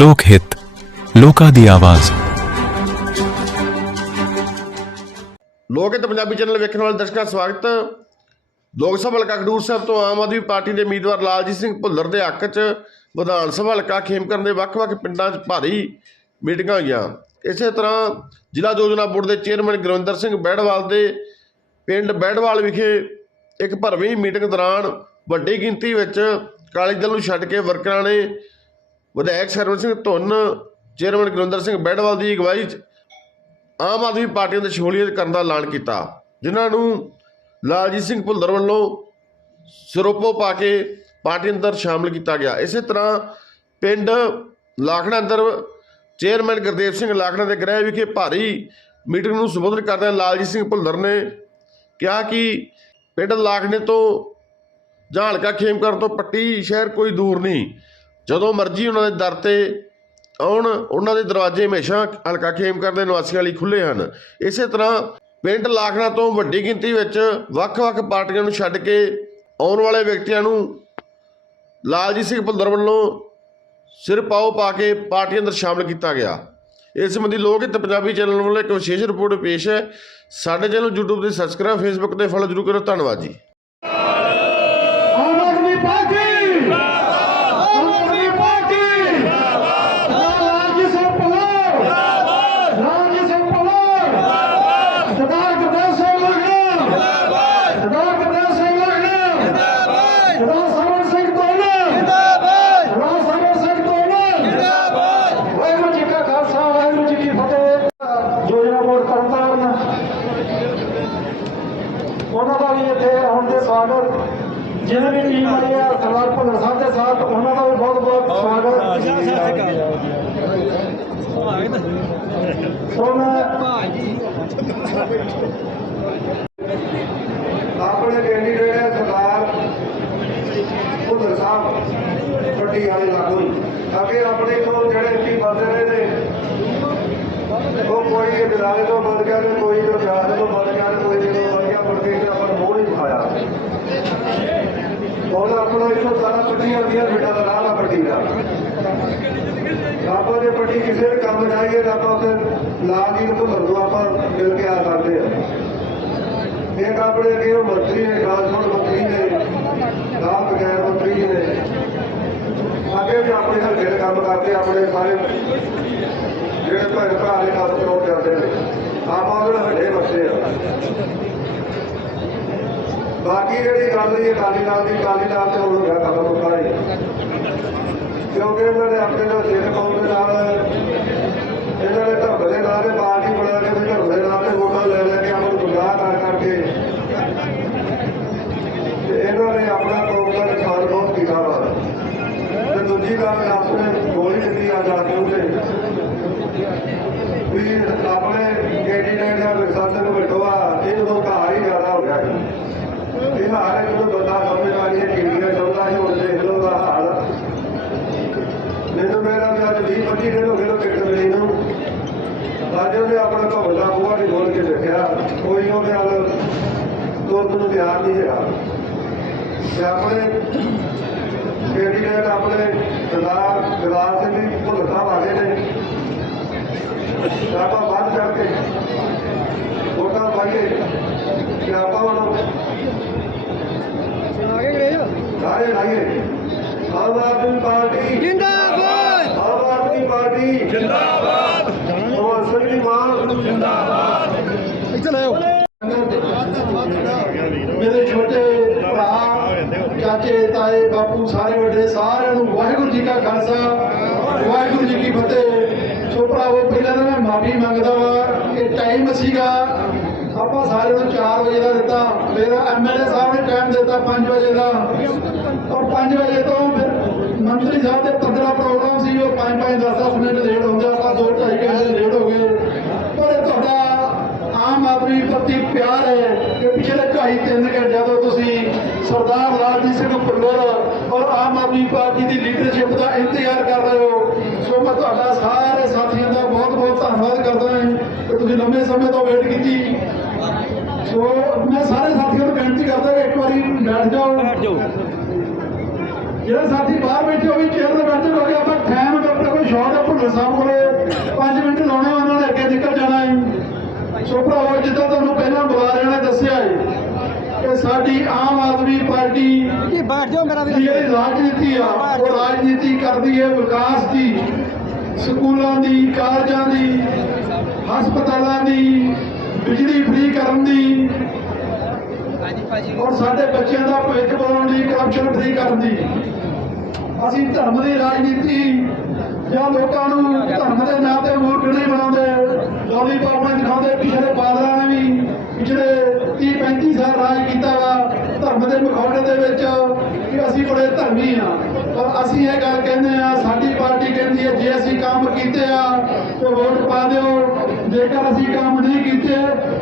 ਲੋਕ ਹਿੱਤ, ਲੋਕਾਂ ਦੀ ਆਵਾਜ਼। ਲੋਕ ਹਿੱਤ ਪੰਜਾਬੀ ਚੈਨਲ ਵੇਖਣ ਵਾਲੇ ਦਰਸ਼ਕਾਂ ਦਾ ਸਵਾਗਤ। ਲੋਕ ਸਭਾ ਹਲਕਾ ਖਡੂਰ ਸਾਹਿਬ ਤੋਂ ਆਮ ਆਦਮੀ ਪਾਰਟੀ ਦੇ ਉਮੀਦਵਾਰ ਲਾਲਜੀਤ ਸਿੰਘ ਭੁੱਲਰ ਦੇ ਹੱਕ 'ਚ ਵਿਧਾਨ ਸਭਾ ਹਲਕਾ ਖੇਮਕਰਨ ਦੇ ਵੱਖ-ਵੱਖ ਪਿੰਡਾਂ 'ਚ ਭਾਰੀ ਮੀਟਿੰਗਾਂ ਹੋਈਆਂ। ਇਸੇ ਤਰ੍ਹਾਂ ਜ਼ਿਲ੍ਹਾ ਯੋਜਨਾ ਬੋਰਡ ਦੇ ਚੇਅਰਮੈਨ ਗੁਰਵਿੰਦਰ ਸਿੰਘ ਬੈੜਵਾਲ ਦੇ ਪਿੰਡ ਬੈੜਵਾਲ ਵਿਖੇ ਇੱਕ ਭਰਵੀਂ ਮੀਟਿੰਗ ਦੌਰਾਨ ਵੱਡੀ ਗਿਣਤੀ ਵਿੱਚ ਅਕਾਲੀ ਦਲ ਨੂੰ ਛੱਡ ਕੇ ਵਰਕਰਾਂ ਨੇ ਵਿਧਾਇਕ ਸਰਵਨ ਸਿੰਘ ਧੁੰਨ, ਚੇਅਰਮੈਨ ਗੁਰਵਿੰਦਰ ਸਿੰਘ ਬੈੜਵਾਲ ਦੀ ਅਗਵਾਈ 'ਚ ਆਮ ਆਦਮੀ ਪਾਰਟੀ ਦੇ ਸ਼ਮੂਲੀਅਤ ਕਰਨ ਦਾ ਐਲਾਨ ਕੀਤਾ, ਜਿਨ੍ਹਾਂ ਨੂੰ ਲਾਲਜੀਤ ਸਿੰਘ ਭੁੱਲਰ ਵੱਲੋਂ ਸਰੋਪੋ ਪਾ ਕੇ ਪਾਰਟੀ ਅੰਦਰ ਸ਼ਾਮਲ ਕੀਤਾ ਗਿਆ। ਇਸੇ ਤਰ੍ਹਾਂ ਪਿੰਡ ਲਾਖਣਾ ਅੰਦਰ ਚੇਅਰਮੈਨ ਗੁਰਦੇਵ ਸਿੰਘ ਲਾਖਣਾ ਦੇ ਗ੍ਰਹਿ ਵਿਖੇ ਭਾਰੀ ਮੀਟਿੰਗ ਨੂੰ ਸੰਬੋਧਨ ਕਰਦਿਆਂ ਲਾਲਜੀਤ ਸਿੰਘ ਭੁੱਲਰ ਨੇ ਕਿਹਾ ਕਿ ਪਿੰਡ ਲਾਖਣੇ ਤੋਂ ਜਾਂ ਹਲਕਾ ਖੇਮਕਰਨ ਤੋਂ ਪੱਟੀ ਸ਼ਹਿਰ ਕੋਈ ਦੂਰ ਨਹੀਂ। ਜਦੋਂ ਮਰਜ਼ੀ ਉਹਨਾਂ ਦੇ ਦਰ ਤੇ ਆਉਣ, ਉਹਨਾਂ ਦੇ ਦਰਵਾਜ਼ੇ ਹਮੇਸ਼ਾ ਹਲਕਾ ਖੇਮਕਰਨ ਦੇ ਨਿਵਾਸੀਆਂ ਲਈ ਖੁੱਲੇ ਹਨ। ਇਸੇ ਤਰ੍ਹਾਂ ਪਿੰਡ ਲਾਖਣਾ ਤੋਂ ਵੱਡੀ ਗਿਣਤੀ ਵਿੱਚ ਵੱਖ-ਵੱਖ ਪਾਰਟੀਆਂ ਨੂੰ ਛੱਡ ਕੇ ਆਉਣ ਵਾਲੇ ਵਿਅਕਤੀਆਂ ਨੂੰ ਲਾਲਜੀਤ ਸਿੰਘ ਭੁੱਲਰ ਵੱਲੋਂ ਸਿਰ ਪਾਓ ਪਾ ਕੇ ਪਾਰਟੀ ਅੰਦਰ ਸ਼ਾਮਲ ਕੀਤਾ ਗਿਆ। ਇਸ ਸੰਬੰਧੀ ਲੋਕ ਹਿੱਤ ਪੰਜਾਬੀ ਚੈਨਲ ਵੱਲੋਂ ਇੱਕ ਵਿਸ਼ੇਸ਼ ਰਿਪੋਰਟ ਪੇਸ਼ ਹੈ। ਸਾਡੇ ਚੈਨਲ YouTube ਤੇ ਸਬਸਕ੍ਰਾਈਬ Facebook ਤੇ ਫੋਲੋ ਜ਼ਰੂਰ ਕਰੋ। ਧੰਨਵਾਦ ਜੀ ਆਮ ਆਦਮੀ ਪਾਰਟੀ ਆਮ ਆਦਮੀ ਪਾਰਟੀ ਰਾਜ ਸਿੰਘ ਪਵਾਰ ਰਾਜ ਸਿੰਘ ਪਵਾਰ ਸਰਦਾਰ ਗੁਰਦੇਵ ਸਿੰਘ ਲਖਣਾ ਸਰਦਾਰ ਗੁਰਦੇਵ ਸਿੰਘ ਲਖਣਾ ਸਰਦਾਰ ਸਰਵਨ ਸਿੰਘ ਤੋਲਾ ਸਰਦਾਰ ਸਰਵਨ ਸਿੰਘ ਤੋਲਾ ਵਾਹਿਗੁਰੂ ਜੀ ਕਾ ਖਾਲਸਾ ਵਾਹਿਗੁਰੂ ਜੀ ਕੀ ਫਤਿਹ ਯੋਜਨਾ ਬੋਰਡ ਤਰਨਤਾਰਨ ਉਹਨਾਂ ਦਾ ਵੀ ਇੱਥੇ ਆਉਣ ਦੇ ਸਵਾਗਤ ਜਿਹਨੇ ਵੀ ਟੀਮ ਆਈ ਹੈ ਸਰਦਾਰ ਭੁੱਲਰ ਸਾਹਿਬ ਦੇ ਸਾਥ ਉਹਨਾਂ ਦਾ ਵੀ ਬਹੁਤ ਬਹੁਤ ਸਵਾਗਤ ਸੋ ਮੈਂ ਆਪਣੇ ਕੈਂਡੀਡੇਟ ਹੈ ਸਰਦਾਰ ਭੁੱਲਰ ਸਾਹਿਬ ਪੱਟੀ ਵਾਲੇ ਲਾਗੂ ਅੱਗੇ ਆਪਣੇ ਕੋਲ ਜਿਹੜੇ ਐਮਪੀ ਬੰਦੇ ਰਹੇ ਨੇ, ਉਹ ਕੋਈ ਦਿਲਾਰੇ ਤੋਂ ਬੰਦ ਗਿਆ ਤੇ ਕੋਈ ਗੁਰਜਾਰ ਤੋਂ ਬੰਦ ਗਿਆ ਕੋਈ ਜਦੋਂ ਬੰਦ ਗਿਆ, ਮੁੜ ਕੇ ਇੱਥੇ ਆਪਾਂ ਮੋਹ ਨਹੀਂ ਦਿਖਾਇਆ। ਹੁਣ ਆਪਣਾ ਇੱਥੋਂ ਸਾਰਾ ਪੱਟੀਆਂ ਦੀਆਂ ਬੇਟਾ ਦਾ ਰਾਹ ਆ ਪੱਟੀ ਦਾ। ਆਪਾਂ ਜੇ ਪੱਟੀ ਕਿਸੇ ਦੇ ਕੰਮ ਜਾਈਏ ਤਾਂ ਆਪਾਂ ਉੱਥੇ ਲਾ ਦੀ ਨੂੰ ਭੁੱਲਰ ਆਪਾਂ ਮਿਲ ਕੇ ਆ ਸਕਦੇ ਆ। ਇੱਕ ਆਪਣੇ ਅੱਗੇ ਮੰਤਰੀ ਨੇ ਟ੍ਰਾਂਸਪੋਰਟ ਮੰਤਰੀ ਨੇ ਰਾਹ ਬਗੈਰ ਮੰਤਰੀ ਨੇ। ਅੱਗੇ ਵੀ ਆਪਣੇ ਹਲਕੇ ਦੇ ਕੰਮ ਕਰਦੇ, ਆਪਣੇ ਸਾਰੇ ਜਿਹੜੇ ਭੈਣ ਭਰਾ ਨੇ ਕੰਮ ਕਰਾਉਣ ਜਾਂਦੇ ਨੇ। ਆਪਾਂ ਉਹਦੇ ਨਾਲ ਵੱਡੇ ਆ। ਬਾਕੀ ਜਿਹੜੀ ਗੱਲ ਇਹ ਅਕਾਲੀ ਦਲ ਦੀ, ਅਕਾਲੀ ਦਲ ਤੇ ਹੋ ਗਿਆ ਕੰਮ ਮੁੱਕਾ ਹੀ। ਕਿਉਂਕਿ ਇਹਨਾਂ ਨੇ ਆਪਣੇ ਨਾਲ ਸਿਰ ਪਾਉਣ ਦੇ ਨਾਲ ਇਹਨਾਂ ਨੇ ਧਰਮ ਦੇ ਨਾਂ ਤੇ ਪਾਰਟੀ ਬਣਾ ਕੇ ਧਰਮ ਦੇ ਨਾਂ ਤੇ ਵੋਟਾਂ ਲੈ ਲੈ ਕੇ ਆਪਾਂ ਨੂੰ ਗੁੰਮਰਾਹ ਕਰ ਕਰਕੇ ਤੇ ਇਹਨਾਂ ਨੇ ਆਪਣਾ ਕੌਮ ਦਾ ਨੁਕਸਾਨ ਬਹੁਤ ਕੀਤਾ ਵਾ ਤੇ ਦੂਜੀ ਗੱਲ ਆਪਣੇ ਗੋਲੀ ਦਿੱਤੀ ਆ ਜਾ ਕੇ ਉਹਦੇ ਵੀ ਆਪਣੇ ਕੈਂਡੀਡੇਟ ਦਾ ਵਿਕਸਾਸਨ ਨੂੰ ਬੈਠਵਾ ਇਹ ਉਦੋਂ ਘਰ ਹੀ ਜ਼ਿਆਦਾ ਹੋ ਗਿਆ ਸੀ। ਇਹ ਹਾਲ ਹੈ ਜਦੋਂ ਬੰਦਾ ਸਮਝਦਾਰੀ ਹੈ ਕਿੰਨੀਆਂ ਚਾਹੁੰਦਾ ਹੈ ਹੁਣ ਦੇਖ ਲਓ ਦਾ ਹਾਲ ਮੈਨੂੰ ਮੇਰਾ ਵੀ ਅੱਜ 20 25 ਦਿਨ ਹੋ ਗਏ ਲੋਕ ਟਿਕਟ ਮਿਲੀ ਨੂੰ ਅੱਜ ਉਹਨੇ ਆਪਣਾ ਘੁੰਮ ਦਾ ਬੂਹਾ ਨਹੀਂ ਖੋਲ ਕੇ ਦੇਖਿਆ ਕੋਈ ਉਹਦੇ ਨਾਲ ਤੁਰਤ ਨੂੰ ਤਿਆਰ ਨਹੀਂ ਹੈਗਾ ਤੇ ਆਪਣੇ ਕੈਂਡੀਡੇਟ ਆਪਣੇ ਸਰਦਾਰ ਗਲਾਸ ਸਿੰਘ ਜੀ ਭੁੱਲਰ ਸਾਹਿਬ ਆ ਗਏ ਨੇ ਤੇ ਆਪਾਂ ਵੱਧ ਚੜ ਕੇ ਵੋਟਾਂ ਪਾਈਏ ਕਿ ਆਪਾਂ ਹੁਣ ਸਾਰੇ ਲਾਈਏ ਆਮ ਆਦਮੀ ਪਾਰਟੀ ਜਿੰਦਾਬਾਦ ਆਮ ਆਦਮੀ ਪਾਰਟੀ ਜਿੰਦਾਬਾਦ ਭਗਵੰਤ ਸਿੰਘ ਮਾਨ ਜਿੰਦਾਬਾਦ ਮੇਰੇ ਛੋਟੇ ਭਰਾ ਚਾਚੇ ਤਾਏ ਬਾਪੂ ਸਾਰੇ ਵੱਡੇ ਸਾਰਿਆਂ ਨੂੰ ਵਾਹਿਗੁਰੂ ਜੀ ਕਾ ਖਾਲਸਾ ਵਾਹਿਗੁਰੂ ਜੀ ਕੀ ਫਤਿਹ। ਸੋ ਭਰਾਵੋ ਪਹਿਲਾਂ ਤਾਂ ਮੈਂ ਮਾਫੀ ਮੰਗਦਾ ਵਾਂ ਕਿ ਟਾਈਮ ਸੀਗਾ। ਆਪਾਂ ਸਾਰਿਆਂ ਨੂੰ 4 ਵਜੇ ਦਾ ਦਿੱਤਾ। ਫਿਰ ਐਮਐਲਏ ਸਾਹਿਬ ਨੇ ਟਾਈਮ ਦਿੱਤਾ 5 ਵਜੇ ਦਾ। ਔਰ 5 ਵਜੇ ਤੋਂ ਮੰਤਰੀ ਸਾਹਿਬ ਦੇ 15 ਪ੍ਰੋਗਰਾਮ ਸੀ ਉਹ 5 5 10 10 ਮਿੰਟ ਲੇਟ ਹੁੰਦੇ ਆਪਾਂ 2 2.5 ਘੰਟੇ ਲੇਟ ਹੋ ਗਏ। ਪਰ ਤੁਹਾਡਾ ਆਮ ਆਦਮੀ ਪ੍ਰਤੀ ਪਿਆਰ ਹੈ ਕਿ ਪਿਛਲੇ ਢਾਈ ਤਿੰਨ ਘੰਟਿਆਂ ਤੋਂ ਤੁਸੀਂ ਸਰਦਾਰ ਲਾਲਜੀਤ ਸਿੰਘ ਭੁੱਲਰ ਔਰ ਆਮ ਆਦਮੀ ਪਾਰਟੀ ਦੀ ਲੀਡਰਸ਼ਿਪ ਦਾ ਇੰਤਜ਼ਾਰ ਕਰ ਰਹੇ ਹੋ। ਸੋ ਮੈਂ ਤੁਹਾਡਾ ਸਾਰੇ ਸਾਥੀਆਂ ਦਾ ਬਹੁਤ ਬਹੁਤ ਧੰਨਵਾਦ ਕਰਦਾ ਹਾਂ ਕਿ ਤੁਸੀਂ ਲੰਮੇ ਸਮੇਂ ਤੋਂ ਵੇਟ ਕੀਤੀ। ਸੋ ਮੈਂ ਸਾਰੇ ਸਾਥੀਆਂ ਨੂੰ ਬੇਨਤੀ ਕਰਦਾ ਕਿ ਇੱਕ ਵਾਰੀ ਬੈਠ ਜਾਓ। ਜਿਹੜੇ ਸਾਥੀ ਬਾਹਰ ਬੈਠੇ ਹੋ ਵੀ ਚੇਅਰ ਤੇ ਬੈਠੇ ਹੋ ਆਪਾਂ ਟਾਈਮ ਆਪਣਾ ਕੋਈ ਸ਼ੌਕ ਆ ਭੁੱਲਰ ਸਾਹਿਬ ਕੋਲੇ 5 ਮਿੰਟ ਲਾਉਣੇ ਉਹਨਾਂ ਨੇ ਅੱਗੇ ਨਿਕਲ ਜਾਣਾ ਹੈ ਸੋ ਭਰਾਵੋ ਜਿੱਦਾਂ ਤੁਹਾਨੂੰ ਪਹਿਲਾਂ ਬੁਲਾਰਿਆਂ ਨੇ ਦੱਸਿਆ ਹੈ ਕਿ ਸਾਡੀ ਆਮ ਆਦਮੀ ਪਾਰਟੀ ਇਹ ਬੈਠ ਜਾਓ ਮੇਰਾ ਵੀਰ। ਜਿਹੜੀ ਰਾਜਨੀਤੀ ਆ ਉਹ ਰਾਜਨੀਤੀ ਕਰਦੀ ਹੈ ਵਿਕਾਸ ਦੀ ਸਕੂਲਾਂ ਦੀ ਕਾਲਜਾਂ ਦੀ ਹਸਪਤਾਲਾਂ ਦੀ ਬਿਜਲੀ ਫ੍ਰੀ ਕਰਨ ਦੀ ਔਰ ਸਾਡੇ ਬੱਚਿਆਂ ਦਾ ਭਵਿੱਖ ਬਣਾਉਣ ਦੀ ਕਰਪਸ਼ਨ ਫ੍ਰੀ ਕਰਨ ਦੀ। ਅਸੀਂ ਧਰਮ ਦੀ ਰਾਜਨੀਤੀ ਜਾਂ ਲੋਕਾਂ ਨੂੰ ਧਰਮ ਦੇ ਨਾਂ ਤੇ ਮੂਰਖ ਨਹੀਂ ਬਣਾਉਂਦੇ ਲੋਲੀਪੌਪ ਨਹੀਂ ਦਿਖਾਉਂਦੇ, ਪਿਛਲੇ ਬਾਦਲਾਂ ਨੇ ਵੀ ਪਿਛਲੇ 30 35 ਸਾਲ ਰਾਜ ਕੀਤਾ ਵਾ, ਧਰਮ ਦੇ ਮੁਖੌਟੇ ਦੇ ਵਿੱਚ ਕਿ ਅਸੀਂ ਬੜੇ ਧਰਮੀ ਆ। ਪਰ ਅਸੀਂ ਇਹ ਗੱਲ ਕਹਿੰਦੇ ਆ, ਸਾਡੀ ਪਾਰਟੀ ਕਹਿੰਦੀ ਹੈ, ਜੇ ਅਸੀਂ ਕੰਮ ਕੀਤੇ ਆ, ਤੇ ਵੋਟ ਪਾ ਦਿਓ। ਜੇਕਰ ਅਸੀਂ ਕੰਮ ਨਹੀਂ ਕੀਤੇ,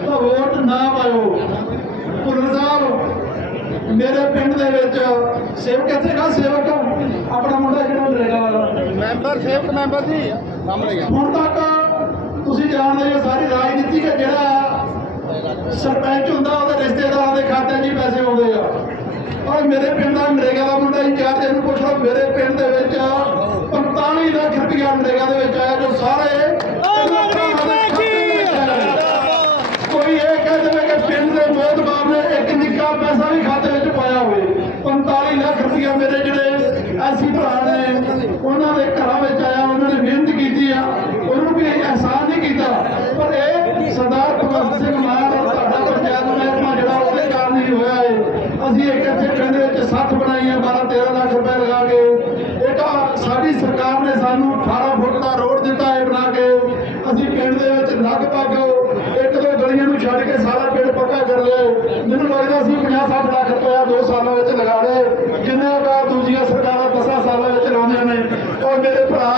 ਤਾਂ ਵੋਟ ਨਾ ਪਾਇਓ। ਭੁੱਲਰ ਸਾਹਿਬ ਮੇਰੇ ਪਿੰਡ ਦੇ ਵਿੱਚ ਸੇਵਕ ਇੱਥੇ ਕਾ ਸੇਵਕ ਆਪਣਾ ਮੁੰਡਾ ਜਿਹੜਾ ਨਰੇਗਾ ਵਾਲਾ ਮੈਂਬਰ ਸੇਵਕ ਮੈਂਬਰ ਜੀ ਸਾਹਮਣੇ ਹੁਣ ਤੱਕ ਤੁਸੀਂ ਜਾਣਦੇ ਹੋ ਸਾਰੀ ਰਾਜਨੀਤੀ ਕਿ ਜਿਹੜਾ ਸਰਪੰਚ ਹੁੰਦਾ ਉਹਦੇ ਰਿਸ਼ਤੇਦਾਰਾਂ ਦੇ ਖਾਤੇ 'ਚ ਹੀ ਪੈਸੇ ਆਉਂਦੇ ਆ। ਔਰ ਮੇਰੇ ਪਿੰਡ ਦਾ ਨਰੇਗਾ ਦਾ ਮੁੰਡਾ ਇੰਚਾਰਜ ਇਹਨੂੰ ਪੁੱਛ ਲਓ ਮੇਰੇ ਪਿੰਡ ਦੇ ਵਿੱਚ 45 ਲੱਖ ਰੁਪਇਆ ਨਰੇਗਾ ਦੇ ਵਿੱਚ ਆਇਆ ਜੋ ਸਾਰੇ ਦੇ। ਕੋਈ ਇਹ ਕਹਿ ਦੇਵੇ ਕਿ ਪਿੰਡ ਦੇ ਮੋਦਬਾਰ ਨੇ ਇੱਕ ਨਿੱਕਾ ਪੈਸਾ ਵੀ ਖਾਤੇ 45 ਲੱਖ ਰੁਪਇਆ ਮੇਰੇ ਜਿਹੜੇ ਐਸੀ ਭਰਾ ਨੇ ਉਹਨਾਂ ਦੇ ਘਰਾਂ ਵਿੱਚ ਆਇਆ ਉਹਨਾਂ ਨੇ ਮਿਹਨਤ ਕੀਤੀ ਆ ਉਹਨੂੰ ਵੀ ਅਹਿਸਾਨ ਨਹੀਂ ਕੀਤਾ ਪਰ ਇਹ ਸਰਦਾਰ ਭਗਵੰਤ ਸਿੰਘ ਮਾਨ ਔਰ ਤੁਹਾਡਾ ਪੰਚਾਇਤ ਮਹਿਕਮਾ ਜਿਹੜਾ ਉਹਦੇ ਕਾਰਨ ਹੀ ਹੋਇਆ ਹੈ ਅਸੀਂ ਇੱਕ ਇੱਥੇ ਪਿੰਡ ਦੇ ਵਿੱਚ ਸੱਥ ਬਣਾਈ ਹੈ 12 13 ਲੱਖ ਰੁਪਏ ਲਗਾ ਕੇ ਇੱਕ ਆਹ ਸਾਡੀ ਸਰਕਾਰ ਨੇ ਸਾਨੂੰ 18 ਫੁੱਟ ਦਾ ਰੋਡ ਦਿੱਤਾ ਹੈ ਬਣਾ ਕੇ ਅਸੀਂ ਪਿੰਡ ਦੇ ਵਿੱਚ ਲਗਭਗ ਇੱਕ ਦੋ ਗਲੀਆਂ ਨੂੰ ਛੱਡ ਕੇ ਸਾਰਾ ਪਿੰਡ ਪੱਕਾ ਕਰ ਲਿਆ ਹੈ। ਮੈਨੂੰ ਲੱਗਦਾ ਸੀ 50 60 ਲੱਖ ਰੁਪਇਆ ਦੋ ਸਾਲਾਂ ਵਿੱਚ ਲਗਾ ਲਏ ਜਿੰਨੇ ਕਾ ਦੂਜੀਆਂ ਸਰਕਾਰਾਂ 10 ਸਾਲਾਂ ਵਿੱਚ ਲਾਉਂਦੀਆਂ ਨੇ ਔਰ ਮੇਰੇ ਭਰਾ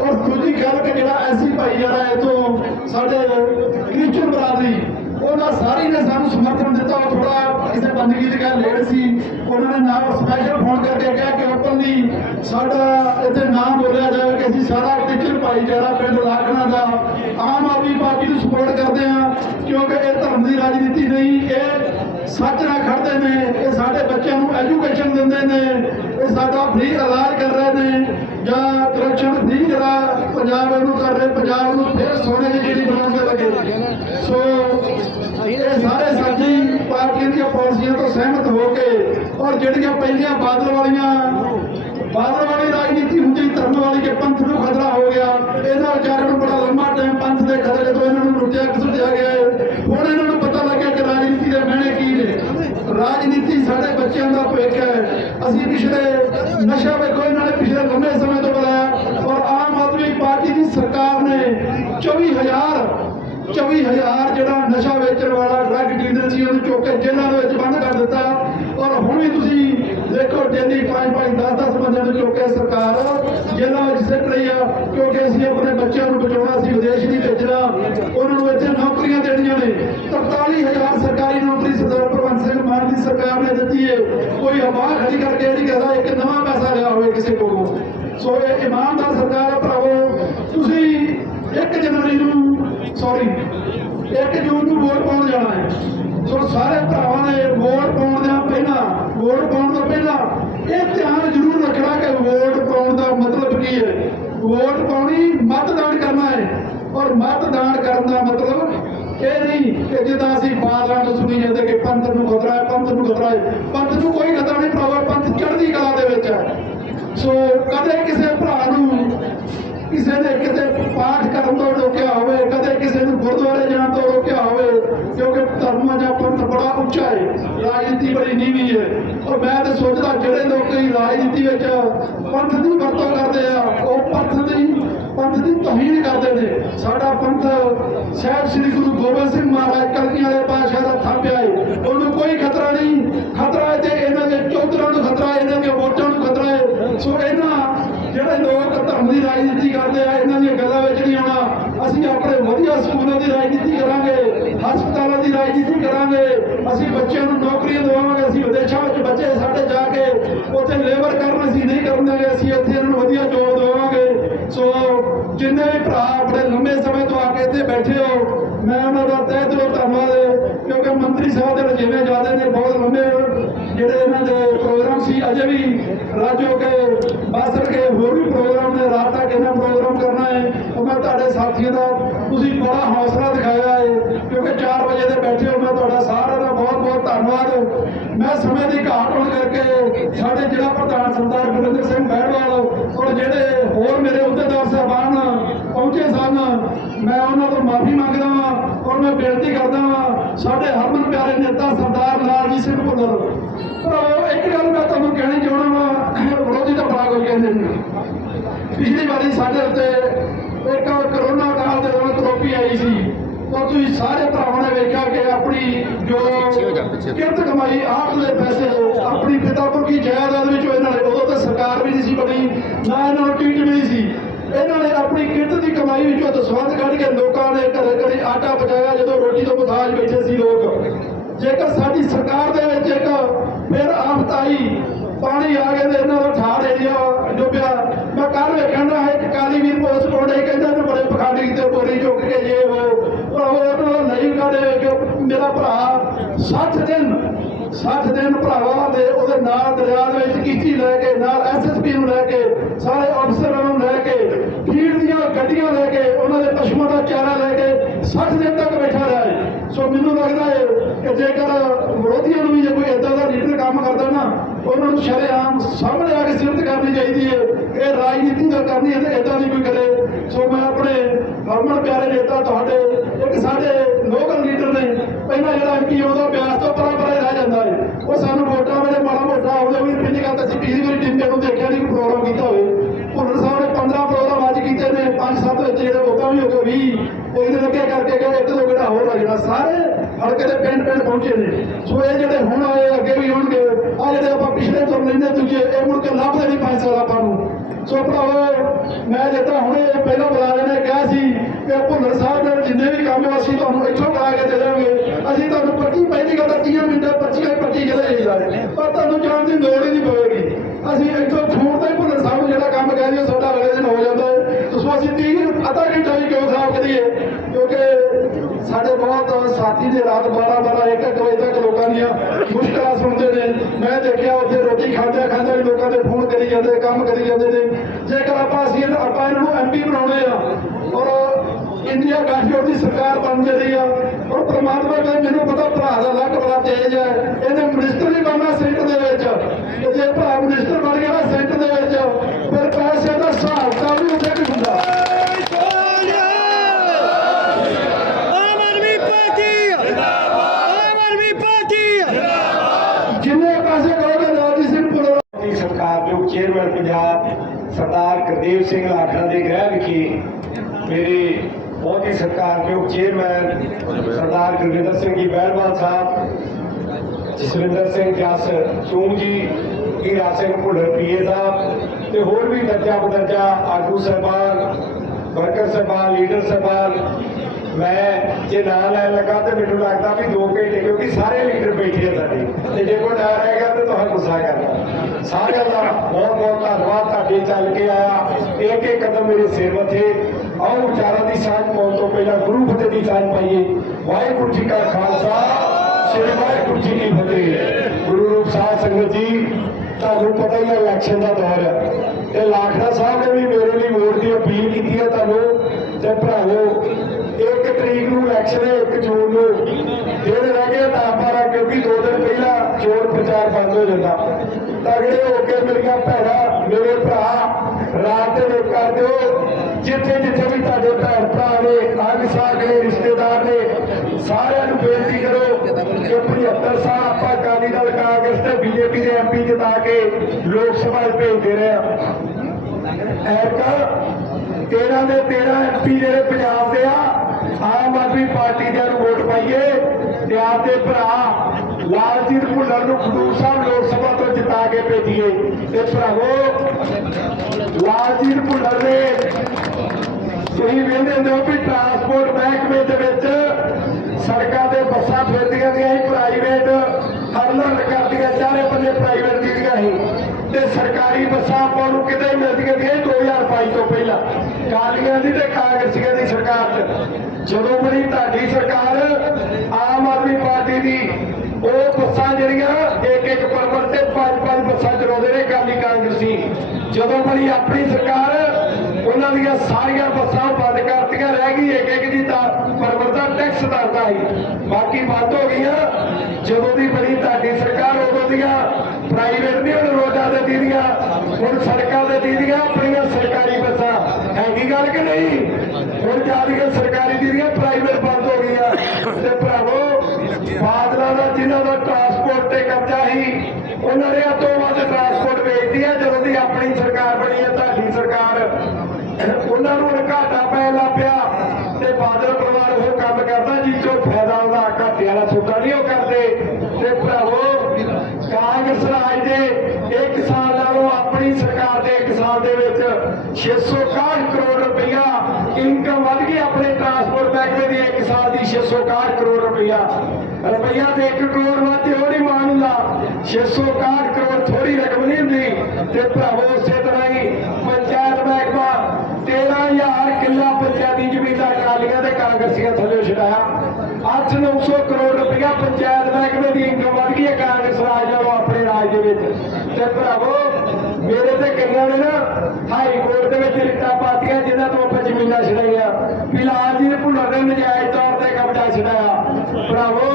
ਔਰ ਦੂਜੀ ਗੱਲ ਕਿ ਜਿਹੜਾ ਐਸੀ ਭਾਈਚਾਰਾ ਹੈ ਤੋਂ ਸਾਡੇ ਕ੍ਰਿਸਚਨ ਬਰਾਦਰੀ ਉਹਨਾਂ ਸਾਰੀ ਨੇ ਸਾਨੂੰ ਸਮਰਥਨ ਦਿੱਤਾ ਉਹ ਥੋੜਾ ਕਿਸੇ ਬੰਦਗੀ ਦੀ ਗੱਲ ਲੇਟ ਸੀ। ਉਹਨਾਂ ਨੇ ਨਾਲ ਸਪੈਸ਼ਲ ਫੋਨ ਕਰਕੇ ਕਿਹਾ ਕਿ ਓਪਨਲੀ ਸਾਡਾ ਇੱਥੇ ਨਾਮ ਬੋਲਿਆ ਜਾਵੇ ਕਿ ਅਸੀਂ ਸਾਰਾ ਕ੍ਰਿਸਚਨ ਭਾਈਚਾਰਾ ਪਿੰਡ ਲਾਖਣਾ ਦਾ ਆਮ ਆਦਮੀ ਪਾਰਟੀ ਨੂੰ ਸਪੋਰਟ ਕਰਦੇ ਹਾਂ, ਕਿਉਂਕਿ ਇਹ ਧਰਮ ਦੀ ਰਾਜਨੀਤੀ ਨਹੀਂ, ਇਹ ਸੱਚ ਨਾਲ ਖੜਦੇ ਨੇ, ਇਹ ਸਾਡੇ ਬੱਚਿਆਂ ਨੂੰ ਐਜੂਕੇਸ਼ਨ ਦਿੰਦੇ ਨੇ, ਇਹ ਸਾਡਾ ਫ੍ਰੀ ਇਲਾਜ ਕਰ ਰਹੇ ਨੇ ਜਾਂ ਕਰਪਸ਼ਨ ਫ੍ਰੀ ਜਿਹੜਾ ਪੰਜਾਬ ਨੂੰ ਕਰ ਰਹੇ ਪੰਜਾਬ ਨੂੰ ਫਿਰ ਸੋਨੇ ਦੀ ਜਿਹੜੀ ਬਣਾਉਣ ਦੇ ਲੱਗੇ ਸੋ ਇਹ ਸਾਰੇ ਸਾਡੀ ਪਾਰਟੀਆਂ ਦੀਆਂ ਪਾਲਿਸੀਆਂ ਤੋਂ ਸਹਿਮਤ ਹੋ ਕੇ ਔਰ ਜਿਹੜੀਆਂ ਪਹਿਲੀਆਂ ਬਾਦਲ ਵਾਲੀਆਂ, ਬਾਦਲ ਵਾਲੀ ਰਾਜਨੀਤੀ ਹੁੰਦੀ, ਧਰਮ ਵਾਲੀ ਕਿ ਪੰਥ ਨੂੰ ਖਤਰਾ ਹੋ ਗਿਆ। ਇਹਦਾ ਵਿਚਾਰਿਆਂ ਨੂੰ ਬੜਾ ਲੰਮਾ ਟਾਈਮ ਪੰਥ ਦੇ ਖਤਰੇ ਤੋਂ ਇਹਨਾਂ ਨੂੰ ਲੁੱਟਿਆ ਖਸੁੱਟਿਆ ਗਿਆ ਹੁਣ ਇਹਨਾਂ ਨੂੰ ਪਤਾ ਲੱਗਿਆ ਕਿ ਰਾਜਨੀਤੀ ਦੇ ਮਹਿਣੇ ਕੀ ਨੇ। ਰਾਜਨੀਤੀ ਸਾਡੇ ਬੱਚਿਆਂ ਦਾ ਭਵਿੱਖ ਹੈ। ਅਸੀਂ ਪਿਛਲੇ ਨਸ਼ਾ ਵੇਖੋ, ਇਹਨਾਂ ਨੇ ਪਿਛਲੇ ਲੰਮੇ ਸਮੇਂ ਤੋਂ ਬੁਲਾਇਆ। ਔਰ ਆਮ ਆਦਮੀ ਪਾਰਟੀ ਦੀ ਸਰਕਾਰ ਨੇ 24000 24000 ਜਿਹੜਾ ਨਸ਼ਾ ਵੇਚਣ ਵਾਲਾ ਡਰੱਗ ਡੀਲਰ ਸੀ ਉਹਨੂੰ ਚੁੱਕ ਕੇ ਜੇਲ੍ਹਾਂ ਦੇ ਵਿੱਚ ਬੰਦ ਕਰ ਦਿੱਤਾ ਔਰ ਹੁਣ ਵੀ ਤੁਸੀਂ ਦੇਖੋ ਡੇਲੀ 5 5 10 10 ਬੰਦਿਆਂ ਨੂੰ ਚੁੱਕ ਕੇ ਸਰਕਾਰ ਜੇਲ੍ਹਾਂ ਵਿੱਚ ਸਿੱਟ ਆ, ਕਿਉਂਕਿ ਅਸੀਂ ਆਪਣੇ ਬੱਚਿਆਂ ਨੂੰ ਬਚਾਉਣਾ ਸੀ, ਵਿਦੇਸ਼ ਨਹੀਂ ਭੇਜਣਾ, ਉਹਨਾਂ ਨੂੰ ਇੱਥੇ ਨੌਕਰੀਆਂ ਦੇਣੀਆਂ ਨੇ। 43000 ਸਰਕਾਰੀ ਨੌਕਰੀ ਸਰਦਾਰ ਭਗਵੰਤ ਸਿੰਘ ਮਾਨ ਦੀ ਸਰਕਾਰ ਨੇ ਦਿੱਤੀ ਹੈ ਕੋਈ ਹਵਾ ਖੜੀ ਕਰਕੇ ਇਹ ਨਹੀਂ ਕਹਿੰਦਾ ਇੱਕ ਨਵਾਂ ਪੈਸਾ ਲਿਆ ਹੋਵੇ ਕਿਸੇ ਕੋਲੋਂ। ਸੋ ਇਹ ਇਮਾਨਦਾਰ ਸਰਕਾਰ ਭਰਾਵੋ, ਤੁਸੀਂ 1 ਜਨਵਰੀ ਨੂੰ ਸੌਰੀ 1 ਜੂਨ ਨੂੰ ਵੋਟ ਪਾਉਣ ਜਾਣਾ ਹੈ ਸੋ ਸਾਰੇ ਭਰਾਵਾਂ ਨੇ ਵੋਟ ਪਾਉਣ ਦੇ ਪਹਿਲਾਂ ਵੋਟ ਪਾਉਣ ਤੋਂ ਪਹਿਲਾਂ ਇਹ ਧਿਆਨ ਜ਼ਰੂਰ ਰੱਖਣਾ ਕਿ ਵੋਟ ਪਾਉਣ ਦਾ ਮਤਲਬ ਕੀ ਹੈ ਵੋਟ ਪਾਉਣੀ, ਮਤਦਾਨ ਕਰਨਾ ਹੈ। ਔਰ ਮਤਦਾਨ ਕਰਨ ਦਾ ਮਤਲਬ ਇਹ ਨਹੀਂ ਕਿ ਜਿੱਦਾਂ ਅਸੀਂ ਬਾਦਲਾਂ ਨੂੰ ਸੁਣੀ ਜਾਂਦੇ ਕਿ ਪੰਥ ਨੂੰ ਖਤਰਾ ਹੈ, ਪੰਥ ਨੂੰ ਖਤਰਾ ਹੈ। ਪੰਥ ਨੂੰ ਕੋਈ ਖਤਰਾ ਨਹੀਂ ਭਰਾਵਾ, ਪੰਥ ਚੜ੍ਹਦੀ ਕਲਾ ਦੇ ਵਿੱਚ ਹੈ। ਸੋ ਕਦੇ ਕਿਸੇ ਭਰਾ ਨੂੰ ਕਿਸੇ ਨੇ ਕਿਤੇ ਪਾਠ ਕਰਨ ਤੋਂ ਰੋਕਿਆ ਹੋਵੇ, ਕਦੇ ਕਿਸੇ ਨੂੰ ਗੁਰਦੁਆਰੇ ਜਾਣ ਤੋਂ ਰੋਕਿਆ ਹੋਵੇ, ਕਿਉਂਕਿ ਧਰਮ ਜਾਂ ਪੰਥ ਬੜਾ ਉੱਚਾ ਹੈ। ਰਾਜਨੀਤੀ ਬੜੀ ਨੀਵੀਂ ਹੈ। ਔਰ ਮੈਂ ਤਾਂ ਸੋਚਦਾ ਜਿਹੜੇ ਲੋਕ ਰਾਜਨੀਤੀ ਵਿੱਚ ਪੰਥ ਦੀ ਵਰਤੋਂ ਕਰਦੇ ਆ ਉਹ ਪੰਥ ਦੀ ਪੰਥ ਦੀ ਤੋਹੀਨ ਕਰਦੇ ਨੇ। ਸਾਡਾ ਪੰਥ ਸਾਹਿਬ ਸ੍ਰੀ ਗੁਰੂ ਗੋਬਿੰਦ ਸਿੰਘ ਮਹਾਰਾਜ ਕਲਗੀਆਂ ਵਾਲੇ ਪਾਤਸ਼ਾਹ ਦਾ ਥਾਪਿਆ ਹੈ ਉਹਨੂੰ ਕੋਈ ਖਤਰਾ ਨਹੀਂ ਖਤਰਾ ਹੈ ਤੇ ਇਹਨਾਂ ਦੇ ਚੌਧਰਾਂ ਨੂੰ ਖਤਰਾ ਹੈ ਇਹਨਾਂ ਦੀਆਂ ਵੋਟਾਂ ਨੂੰ ਖਤਰਾ ਹੈ ਸੋ ਇਹਨਾਂ ਜਿਹੜੇ ਲੋਕ ਧਰਮ ਦੀ ਰਾਜਨੀਤੀ ਕਰਦੇ ਆ ਇਹਨਾਂ ਦੀਆਂ ਗੱਲਾਂ ਵਿੱਚ ਨਹੀਂ ਆਉਣਾ ਅਸੀਂ ਆਪਣੇ ਵਧੀਆ ਸਕੂਲਾਂ ਦੀ ਰਾਜਨੀਤੀ ਕਰਾਂਗੇ ਹਸਪਤਾਲਾਂ ਦੀ ਰਾਜਨੀਤੀ ਕਰਾਂਗੇ ਅਸੀਂ ਬੱਚਿਆਂ ਨੂੰ ਨੌਕਰੀਆਂ ਦਿਵਾਵਾਂਗੇ ਅਸੀਂ ਵਿਦੇਸ਼ਾਂ ਵਿੱਚ ਬੱਚੇ ਸਾਡੇ ਜਾ ਕੇ ਉੱਥੇ ਲੇਬਰ ਕਰਨ ਅਸੀਂ ਨਹੀਂ ਕਰਨ ਦੇਵਾਂਗੇ ਅਸੀਂ ਇੱਥੇ ਇਹਨਾਂ ਨੂੰ ਵਧੀਆ ਜੋਬ ਦਿਵਾਵਾਂਗੇ ਸੋ ਜਿੰਨੇ ਵੀ ਭਰਾ ਆਪਣੇ ਲੰਮੇ ਸਮੇਂ ਤੋਂ ਆ ਕੇ ਇੱਥੇ ਬੈਠੇ ਹੋ ਮੈਂ ਉਹਨਾਂ ਦਾ ਤਹਿ ਦਿਲੋਂ ਧੰਨਵਾਦ ਹੈ ਕਿਉਂਕਿ ਮੰਤਰੀ ਸਾਹਿਬ ਦੇ ਰਜੇਵੇਂ ਜ਼ਿਆਦੇ ਨੇ ਬਹੁਤ ਲੰਮੇ ਜਿਹੜੇ ਇਹਨਾਂ ਦੇ ਪ੍ਰੋਗਰਾਮ ਸੀ, ਅਜੇ ਵੀ ਰਾਜੋ ਕੇ ਬਾਸਰ ਕੇ ਹੋਰ ਵੀ ਪ੍ਰੋਗਰਾਮ ਨੇ ਰਾਤ ਤੱਕ ਇਹਨਾਂ ਪ੍ਰੋਗਰਾਮ ਕਰਨਾ ਹੈ ਉਹ ਮੈਂ ਤੁਹਾਡੇ ਸਾਥੀਆਂ ਦਾ ਤੁਸੀਂ ਬੜਾ ਹੌਸਲਾ ਦਿਖਾਇਆ ਹੈ ਮੈਂ ਸਮੇਂ ਦੀ ਘਾਟ ਹੋਣ ਕਰਕੇ ਸਾਡੇ ਜ਼ਿਲ੍ਹਾ ਪ੍ਰਧਾਨ ਸਰਦਾਰ ਗੁਰਿੰਦਰ ਸਿੰਘ ਬਹਿੜਵਾਲ ਔਰ ਜਿਹੜੇ ਹੋਰ ਮੇਰੇ ਅਹੁਦੇਦਾਰ ਸਾਹਿਬਾਨ ਪਹੁੰਚੇ ਸਨ ਮੈਂ ਉਹਨਾਂ ਤੋਂ ਮਾਫੀ ਮੰਗਦਾ ਹਾਂ ਔਰ ਮੈਂ ਬੇਨਤੀ ਕਰਦਾ ਹਾਂ ਸਾਡੇ ਹਰਮਨ ਪਿਆਰੇ ਨੇਤਾ ਸਰਦਾਰ ਲਾਲਜੀਤ ਸਿੰਘ ਭੁੱਲਰ ਭਰਾਵੋ ਇੱਕ ਗੱਲ ਮੈਂ ਤੁਹਾਨੂੰ ਕਹਿਣੀ ਚਾਹਣਾ ਵਾ ਵਿਰੋਧੀ ਦਾ ਬੜਾ ਕੋਈ ਕਹਿੰਦੇ ਨਹੀਂ ਪਿਛਲੀ ਵਾਰੀ ਸਾਡੇ ਉੱਤੇ ਇੱਕ ਕਰੋਨਾ ਕਾਲ ਦੇ ਦੌਰਾਨ ਕਰੋਪੀ ਆਈ ਸੀ। ਤਾਂ ਤੁਸੀਂ ਸਾਰੇ ਭਰਾਵਾਂ ਨੇ ਵੇਖਿਆ ਕਿ ਆਪਣੀ ਜੋ ਕਿਰਤ ਕਮਾਈ ਆਪ ਦੇ ਪੈਸੇ ਆਪਣੀ ਪਿਤਾਪੁਰ ਦੀ ਜਾਇਦਾਦ ਵਿੱਚ ਇਹਨਾਂ ਨੇ ਉਦੋਂ ਤਾਂ ਸਰਕਾਰ ਵੀ ਨਹੀਂ ਸੀ ਬਣੀ ਨਾ ਇਹਨਾਂ ਨੂੰ ਟਿਕਟ ਮਿਲੀ ਸੀ। ਇਹਨਾਂ ਨੇ ਆਪਣੀ ਕਿਰਤ ਦੀ ਕਮਾਈ ਵਿੱਚੋਂ ਦਸਵੰਧ ਕੱਢ ਕੇ ਲੋਕਾਂ ਨੇ ਘਰੇ ਘਰੇ ਆਟਾ ਪਹੁੰਚਾਇਆ ਜਦੋਂ ਰੋਟੀ ਤੋਂ ਮੁਤਾਜ ਬੈਠੇ ਸੀ ਲੋਕ। ਜੇਕਰ ਸਾਡੀ ਸਰਕਾਰ ਦੇ ਵਿੱਚ ਇੱਕ ਫਿਰ ਆਫਤ ਆਈ ਪਾਣੀ ਆ ਗਿਆ ਤੇ ਇਹਨਾਂ ਦਾ ਠਾੜ ਏਰੀਆ ਡੁੱਬਿਆ ਮੈਂ ਕੱਲ ਵੇਖਣ ਦਾ ਇੱਕ ਕਾਲੀ ਵੀਰ ਪੋਸਟ ਪਾਉਂਦੇ ਕਹਿੰਦਾ ਨੇ ਬੜੇ ਪਖੰਡ ਕੀਤੇ ਬੋਰੀ ਚੁੱਕ ਕੇ ਜੇ ਉਹ ਭਰਾਵੋ ਉਹਨਾਂ ਦਾ ਨਹੀਂ ਕਾੜੇ ਕਿ ਮੇਰਾ ਭਰਾ 60 ਦਿਨ 60 ਦਿਨ ਭਰਾਵਾ ਦੇ ਉਹਦੇ ਨਾਲ ਦਰਿਆ ਦੇ ਵਿੱਚ ਕੀਚੀ ਲੈ ਕੇ, ਨਾਲ ਐਸਐਸਪੀ ਨੂੰ ਲੈ ਕੇ, ਸਾਰੇ ਅਫਸਰਾਂ ਨੂੰ ਲੈ ਕੇ ਫੀਡ ਦੀਆਂ ਗੱਡੀਆਂ ਲੈ ਕੇ, ਉਹਨਾਂ ਦੇ ਪਸ਼ੂਆਂ ਦਾ ਚਾਰਾ ਲੈ ਕੇ 60 ਦਿਨ ਤੱਕ ਬੈਠਾ ਰਿਹਾ ਸੋ ਮੈਨੂੰ ਲੱਗਦਾ ਹੈ ਕਿ ਜੇਕਰ ਵਿਰੋਧੀਆਂ ਨੂੰ ਵੀ ਜੇ ਕੋਈ ਏਦਾਂ ਦਾ ਲੀਡਰ ਕੰਮ ਕਰਦਾ ਨਾ, ਉਹਨਾਂ ਨੂੰ ਸ਼ਰੇਆਮ ਸਾਹਮਣੇ ਆ ਕੇ ਸਿਫਤ ਕਰਨੀ ਚਾਹੀਦੀ ਹੈ। ਇਹ ਰਾਜਨੀਤੀ ਦਾ ਕਰਨੀ ਹੈ ਤੇ ਏਦਾਂ ਦੀ ਕੋਈ ਕਰੇ ਸੋ ਮੈਂ ਆਪਣੇ ਹਰਮਨ ਪਿਆਰੇ ਨੇਤਾ ਤੁਹਾਡੇ, ਇੱਕ ਸਾਡੇ ਲੋਕਲ ਲੀਡਰ ਨੇ, ਪਹਿਲਾਂ ਜਿਹੜਾ ਐਮਪੀ ਉਹਦਾ ਬਿਆਸ ਹਲਕੇ ਦੇ ਪਿੰਡ ਪਿੰਡ ਪਹੁੰਚੇ ਨੇ। ਸੋ ਇਹ ਜਿਹੜੇ ਹੁਣ ਆਏ, ਅੱਗੇ ਵੀ ਹੋਣਗੇ ਆ ਜਿਹੜੇ ਆਪਾਂ ਪਿਛਲੇ ਤੋਂ ਲੈਂਦੇ ਦੂਜੇ, ਇਹ ਮੁੜ ਕੇ ਲੱਭਦੇ ਨਹੀਂ ਪੰਜ ਸਾਲ ਆਪਾਂ ਨੂੰ। ਸੋ ਭਰਾਵੋ ਮੈਂ ਜਿੱਦਾਂ ਹੁਣੇ ਪਹਿਲਾਂ ਬੁਲਾਰੇ ਨੇ ਕਿਹਾ ਸੀ ਕਿ ਭੁੱਲਰ ਸਾਹਿਬ ਦੇ ਜਿੰਨੇ ਵੀ ਕੰਮ ਆ, ਅਸੀਂ ਤੁਹਾਨੂੰ ਇੱਥੋਂ ਕਰਾ ਕੇ ਦੇ ਦੇਵਾਂਗੇ ਅਸੀਂ ਤੁਹਾਨੂੰ ਪੱਕੀ ਪਹਿਲੀ ਗੱਲ ਤਾਂ 30 ਮਿੰਟ 25 ਪੱਟੀ ਚਲੇ ਜਾਈਦਾ ਪਰ ਤੁਹਾਨੂੰ ਜਾਣ ਦੀ ਲੋੜ ਹੀ ਨਹੀਂ ਪਵੇਗੀ ਅਸੀਂ ਇੱਥੋਂ ਫੋਨ ਤੇ ਭੁੱਲਰ ਸਾਹਿਬ ਨੂੰ ਜਿਹੜਾ ਕੰਮ ਕਹਿ ਦਿਓ ਸਾਡਾ ਅਗਲੇ ਦਿਨ ਹੋ ਜਾਂਦਾ ਹੈ ਤੁਸੀਂ ਅਸੀਂ 30 ਅੱਧਾ ਘੰਟਾ ਵੀ ਕਿਉਂ ਖਰਾਬ ਕਰੀਏ ਕਿਉਂਕਿ ਸਾਡੇ ਬਹੁਤ ਸਾਥੀ ਨੇ ਰਾਤ 12 12 1 1 ਵਜੇ ਤੱਕ ਲੋਕਾਂ ਦੀਆਂ ਮੁਸ਼ਕਲਾਂ ਸੁਣਦੇ ਨੇ। ਮੈਂ ਦੇਖਿਆ ਉੱਥੇ ਰੋਟੀ ਖਾਂਦੇ ਖਾਂਦੇ ਵੀ ਲੋਕਾਂ ਦੇ ਫੋਨ ਕਰੀ ਜਾਂਦੇ, ਕੰਮ ਕਰੀ ਜਾਂਦੇ ਨੇ। ਜੇਕਰ ਆਪਾਂ ਅਸੀਂ ਆਪਾਂ ਇਹਨਾਂ ਨੂੰ ਐਮਪੀ ਬਣਾਉਣੇ ਆ, ਔਰ ਇੰਡੀਆ ਗਠਜੋੜ ਦੀ ਸਰਕਾਰ ਬਣ ਜਾਂਦੀ ਆ, ਔਰ ਪ੍ਰਮਾਤਮਾ ਕਹਿੰਦੇ, ਮੈਨੂੰ ਪਤਾ ਭਰਾ ਦਾ ਲੱਕ ਬੜਾ ਤੇਜ਼ ਹੈ। ਇਹਨੇ ਮਿਨਿਸਟਰ ਨਹੀਂ ਬਣਨਾ ਸੈਂਟ ਦੇ ਵਿੱਚ। ਤੇ ਜੇ ਭਰਾ ਮਿਨਿਸਟਰ ਬਣ ਗਿਆ ਨਾ ਦੇ ਵਿੱਚ, ਫਿਰ ਪੈਸੇ ਦਾ ਹਿਸਾਬ ਤਾਂ ਵੀ ਉਹਦੇ ਨਹੀਂ ਹੁੰਦਾ ਆਮ ਆਦਮੀ ਪਾਰਟੀ ਆਮ ਆਦਮੀ ਪਾਰਟੀ ਜਿੰਨੇ ਪੈਸੇ ਕਹੋਗੇ ਰਾਜੀ ਸਿੰਘ ਪੁੱਲਰ ਦੀ ਸਰਕਾਰ ਜੋ ਚੇਅਰਮੈਨ ਪੰਜਾਬ ਸਰਦਾਰ ਗੁਰਦੇਵ ਸਿੰਘ ਲਾਖਾ ਦੇ ਗ੍ਰਹਿ ਵਿਖੇ ਮੇਰੇ ਬਹੁਤ ਹੀ ਸਤਿਕਾਰ ਜੋ ਚੇਅਰਮੈਨ ਸਰਦਾਰ ਗੁਰਵਿੰਦਰ ਸਿੰਘ ਜੀ ਬਹਿਲਵਾਲ ਸਾਹਿਬ ਜਸਵਿੰਦਰ ਸਿੰਘ ਜਸ ਚੂਮ ਜੀ ਹੀਰਾ ਸਿੰਘ ਭੁੱਲਰ ਪੀਏ ਸਾਹਿਬ ਤੇ ਹੋਰ ਵੀ ਦਰਜਾ ਬਦਰਜਾ ਆਗੂ ਸਾਹਿਬਾਨ ਵਰਕਰ ਸਾਹਿਬਾਨ ਲੀਡਰ ਸਾਹਿਬਾਨ ਮੈਂ ਜੇ ਨਾਂ ਲੈਣ ਲੱਗਾ ਤੇ ਮੈਨੂੰ ਲੱਗਦਾ ਵੀ 2 ਘੰਟੇ ਕਿਉਂਕਿ ਸਾਰੇ ਲੀਡਰ ਬੈਠੇ ਆ ਸਾਡੇ ਤੇ ਜੇ ਕੋਈ ਨਾ ਰਹੇਗਾ ਤੇ ਤੁਹਾਨੂੰ ਗੁੱਸਾ ਕਰਨਾ ਸਾਰਿਆਂ ਦਾ ਬਹੁਤ ਬਹੁਤ ਧੰਨਵਾਦ ਤੁਹਾਡੇ ਚੱਲ ਕੇ ਆਇਆ ਇੱਕ ਇੱਕ ਕਦਮ ਮੇਰੇ ਸਿਰ ਮੱਥੇ। ਆਓ ਵਿਚਾਰਾਂ ਦੀ ਸਾਂਝ ਪਾਉਣ ਤੋਂ ਪਹਿਲਾਂ ਗੁਰੂ ਫਤਿਹ ਦੀ ਸਾਂਝ ਪਾਈਏ। ਵਾਹਿਗੁਰੂ ਜੀ ਕਾ ਖਾਲਸਾ, ਸ੍ਰੀ ਵਾਹਿਗੁਰੂ ਜੀ ਕੀ ਫਤਿਹ। ਗੁਰੂ ਰੂਪ ਸਾਧ ਸੰਗਤ ਜੀ, ਤੁਹਾਨੂੰ ਪਤਾ ਹੀ ਹੈ ਇਲੈਕਸ਼ਨ ਦਾ ਦੌਰ ਹੈ ਤੇ ਲਾਖੜਾ ਸਾਹਿਬ ਨੇ ਵੀ ਮੇਰੇ ਲਈ ਵੋਟ ਦੀ ਅਪੀਲ ਕੀਤੀ ਹੈ ਤੁਹਾਨੂੰ। ਤੇ ਭਰਾਵੋ, ਇੱਕ ਤਰੀਕ ਨੂੰ ਇਲੈਕਸ਼ਨ ਹੈ 1 ਜੂਨ ਨੂੰ। ਦਿਨ ਰਹਿ ਗਏ ਤਾਂ ਆਪਾਂ ਕਿਉਂਕਿ ਦੋ ਦਿਨ ਪਹਿਲਾਂ ਚੋਣ ਪ੍ਰਚਾਰ ਬੰਦ ਹੋ ਜਾਂਦਾ। ਤਗੜੇ ਹੋ ਕੇ ਮੇਰੀਆਂ ਭੈਣਾਂ, ਮੇਰੇ ਭਰਾ ਰਾਤ ਦੇ ਵੇਖ ਕਰ ਦਿਓ। ਜਿੱਥੇ ਜਿੱਥੇ ਵੀ ਤੁਹਾਡੇ ਭੈਣ ਭਰਾ ਨੇ ਅੰਗ ਸਾਗ ਨੇ ਰਿਸ਼ਤੇਦਾਰ ਨੇ, ਸਾਰਿਆਂ ਨੂੰ ਬੇਨਤੀ ਕਰੋ ਕਿ 75 ਸਾਲ ਆਪਾਂ ਅਕਾਲੀ ਦਲ ਕਾਂਗਰਸ ਤੇ ਬੀਜੇਪੀ ਦੇ ਐਮਪੀ ਜਿਤਾ ਕੇ ਲੋਕ ਸਭਾ 'ਚ ਭੇਜਦੇ ਰਹੇ ਆ ਐਰਕਾ 13 ਦੇ 13 ਐਮਪੀ ਜਿਹੜੇ ਪੰਜਾਬ ਦੇ ਆ, ਆਮ ਆਦਮੀ ਪਾਰਟੀ ਦੇ ਨੂੰ ਵੋਟ ਪਾਈਏ ਤੇ ਆਪਦੇ ਭਰਾ ਲਾਲਜੀਤ ਭੁੱਲਰ ਨੂੰ ਖਡੂਰ ਸਾਹਿਬ ਲੋਕ ਸਭਾ ਤੋਂ ਜਿਤਾ ਕੇ ਭੇਜੀਏ। ਤੇ ਭਰਾਵੋ, ਲਾਲਜੀਤ ਭੁੱਲਰ ਨੇ ਤੁਸੀਂ ਵੇਖਦੇ ਹੁੰਦੇ ਹੋ ਵੀ ਟਰਾਂਸਪੋਰਟ ਮਹਿਕਮੇ ਦੇ ਵਿੱਚ ਸੜਕਾਂ ਤੇ ਬੱਸਾਂ ਫਿਰਦੀਆਂ ਦੀਆਂ ਸੀ ਪ੍ਰਾਈਵੇਟ ਹਰਲਰ ਕਰਦੀਆਂ, ਚਾਰੇ ਬੰਦੇ ਪ੍ਰਾਈਵੇਟ ਦੀਆਂ ਸੀ। ਤੇ ਸਰਕਾਰੀ ਬੱਸਾਂ ਆਪਾਂ ਨੂੰ ਕਿਤੇ ਮਿਲਦੀਆਂ ਦੀਆਂ ਸੀ 2022 ਤੋਂ ਪਹਿਲਾਂ। ਕਾਲੀਆਂ ਦੀ ਤੇ ਕਾਂਗਰਸੀਆਂ ਦੀ ਸਰਕਾਰ 'ਚ। ਜਦੋਂ ਬਣੀ ਤੁਹਾਡੀ ਸਰਕਾਰ, ਆਮ ਆਦਮੀ ਪਾਰਟੀ ਦੀ ਉਹ ਬੱਸਾਂ ਜਿਹੜੀਆਂ ਇੱਕ ਇੱਕ ਪਰਮਰ ਤੇ ਪੰਜ ਪੰਜ ਬੱਸਾਂ ਚਲਾਉਂਦੇ ਨੇ ਕਾਲੀ ਕਾਂਗਰਸੀ। ਜਦੋਂ ਬਣੀ ਆਪਣੀ ਸਰਕਾਰ ਉਹਨਾਂ ਦੀਆਂ ਸਾਰੀਆਂ ਬੱਸਾਂ ਬੰਦ ਕਰਤੀਆਂ, ਰਹਿ ਗਈ ਇੱਕ ਇੱਕ ਦੀ ਤਾਂ ਪਰਮਰ ਦਾ ਟੈਕਸ ਦਰਦਾ ਸੀ। ਬਾਕੀ ਬੰਦ ਹੋ ਗਈਆਂ। ਜਦੋਂ ਦੀ ਬਣੀ ਤੁਹਾਡੀ ਸਰਕਾਰ ਉਦੋਂ ਦੀਆਂ ਪ੍ਰਾਈਵੇਟ ਨਹੀਂ, ਹੁਣ ਰੋਜ਼ਾਂ ਤੇ ਦੀਦੀਆਂ ਹੁਣ ਸੜਕਾਂ ਤੇ ਦੀਦੀਆਂ ਆਪਣੀਆਂ ਸਰਕਾਰੀ ਬੱਸਾਂ। ਹੈਗੀ ਗੱਲ ਕਿ ਨਹੀਂ? ਹੁਣ ਜਿਆਦੀਆਂ ਸਰਕਾਰੀ ਦੀਦੀਆਂ ਪ੍ਰਾਈਵੇਟ ਬੰਦ ਹੋ ਗਈਆਂ। ਤੇ ਭਰਾਵੋ ਜਿਨ੍ਹਾਂ ਦਾ ਟਰਾਂਸਪੋਰਟ ਤੇ ਕਬਜ਼ਾ ਸੀ, ਉਹਨਾਂ ਨੇ ਅੱਧੋ ਵੱਧ ਟਰਾਂਸਪੋਰਟ ਵੇਚਦੀ ਹੈ ਜਦੋਂ ਦੀ ਆਪਣੀ ਸਰਕਾਰ ਬਣੀ ਹੈ ਤੁਹਾਡੀ ਸਰਕਾਰ, ਉਹਨਾਂ ਨੂੰ ਘਾਟਾ ਪੈਣ ਲੱਗ ਤੇ ਬਾਦਲ ਪਰਿਵਾਰ ਉਹ ਕੰਮ ਕਰਦਾ ਜਿਸ ਤੋਂ ਫਾਇਦਾ ਹੁੰਦਾ ਘਾਟੇ ਵਾਲਾ ਸੌਦਾ ਨਹੀਂ ਉਹ ਕਰਦੇ। ਤੇ ਭਰਾਵੋ, ਕਾਂਗਰਸ ਰਾਜ ਦੇ ਇੱਕ ਸਾਲ ਨਾਲੋਂ ਆਪਣੀ ਸਰਕਾਰ ਦੇ ਇੱਕ ਸਾਲ ਦੇ ਵਿੱਚ 661 ਕਰੋੜ ਰੁਪਇਆ ਇਨਕਮ ਵੱਧ ਗਈ ਆਪਣੇ ਟਰਾਂਸਪੋਰਟ ਮਹਿਕਮੇ ਦੀ ਇੱਕ ਸਾਲ 661 ਕਰੋੜ ਰੁਪਇਆ। ਰੁਪਇਆ ਤੇ 1 ਕਰੋੜ ਵਾਧੇ ਉਹ ਨਹੀਂ ਮਾਨ ਲਾ 661 ਕਰੋੜ ਥੋੜੀ ਰਕਮ ਨਹੀਂ ਹੁੰਦੀ। ਤੇ ਭਰਾਵੋ, ਉਸੇ ਤਰ੍ਹਾਂ ਹੀ ਪੰਚਾਇਤ ਮਹਿਕਮਾ 13000 ਕਿੱਲਾ ਪੰਚਾਇਤੀ ਜ਼ਮੀਨਾਂ ਅਕਾਲੀਆਂ ਤੇ ਕਾਂਗਰਸੀਆਂ ਥੱਲੇ ਛਡਾਇਆ। 8-900 ਕਰੋੜ ਰੁਪਇਆ ਪੰਚਾਇਤ ਮਹਿਕਮੇ ਦੀ ਇਨਕਮ ਵੱਧ ਗਈ ਹੈ ਕਾਂਗਰਸ ਰਾਜ ਨਾਲੋਂ ਆਪਣੇ ਰਾਜ ਦੇ ਵਿੱਚ। ਤੇ ਭਰਾਵੋ, ਮੇਰੇ ਤੇ ਕਈਆਂ ਨੇ ਨਾ ਹਾਈ ਕੋਰਟ ਦੇ ਵਿੱਚ ਰਿਟਾਂ ਪਾਤੀਆਂ ਜਿਹਨਾਂ ਤੋਂ ਆਪਾਂ ਜ਼ਮੀਨਾਂ ਛਡਾਈਆਂ। ਫਿਲਹਾਲ ਜੀ ਭੁੱਲਰ ਨੇ ਨਜਾਇਜ਼ ਤੌਰ ਛਡਾਇਆ ਭਰਾਵੋ,